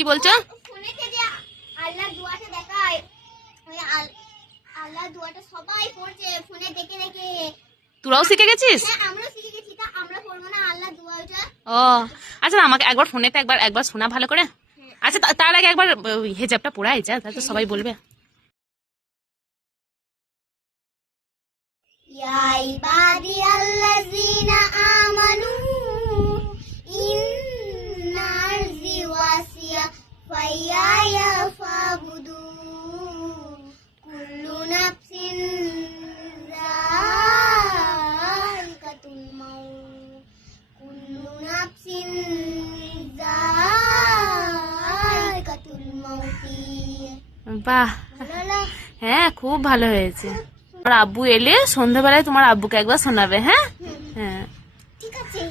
কি বলছো? ফোনেতে যে আল্লাহর দুয়াটা দেখায়, ওই আল্লাহর দুয়াটা সবাই পড়ছে ফোনে দেখে দেখে। তোরাও শিখে গেছিস? হ্যাঁ, আমরা শিখে গেছি। তা আমরা পড়বো না আল্লাহর দুয়াটা? ও আচ্ছা, আমাকে একবার ফোনেতে একবার শোনা ভালো করে। আচ্ছা, তার আগে একবার হিজাবটা পড়াই যা, তাহলে সবাই বলবে। ইয়া ইবাদিয়াল্লাযীনা আমানু ইন্নার জিওয়াসিয়া ফাইয়া ফাবুদুন কুল্লু নাফসিন যায়িকাতুল মাউত কুল্লু নাফসিন যায়িকাতুল মাউতি। বাহ, হ্যাঁ খুব ভালো হয়েছে। তোমার আব্বু এলে সন্ধ্যাবেলায় তোমার আব্বুকে একবার শোনাবে। হ্যাঁ হ্যাঁ ঠিক আছে।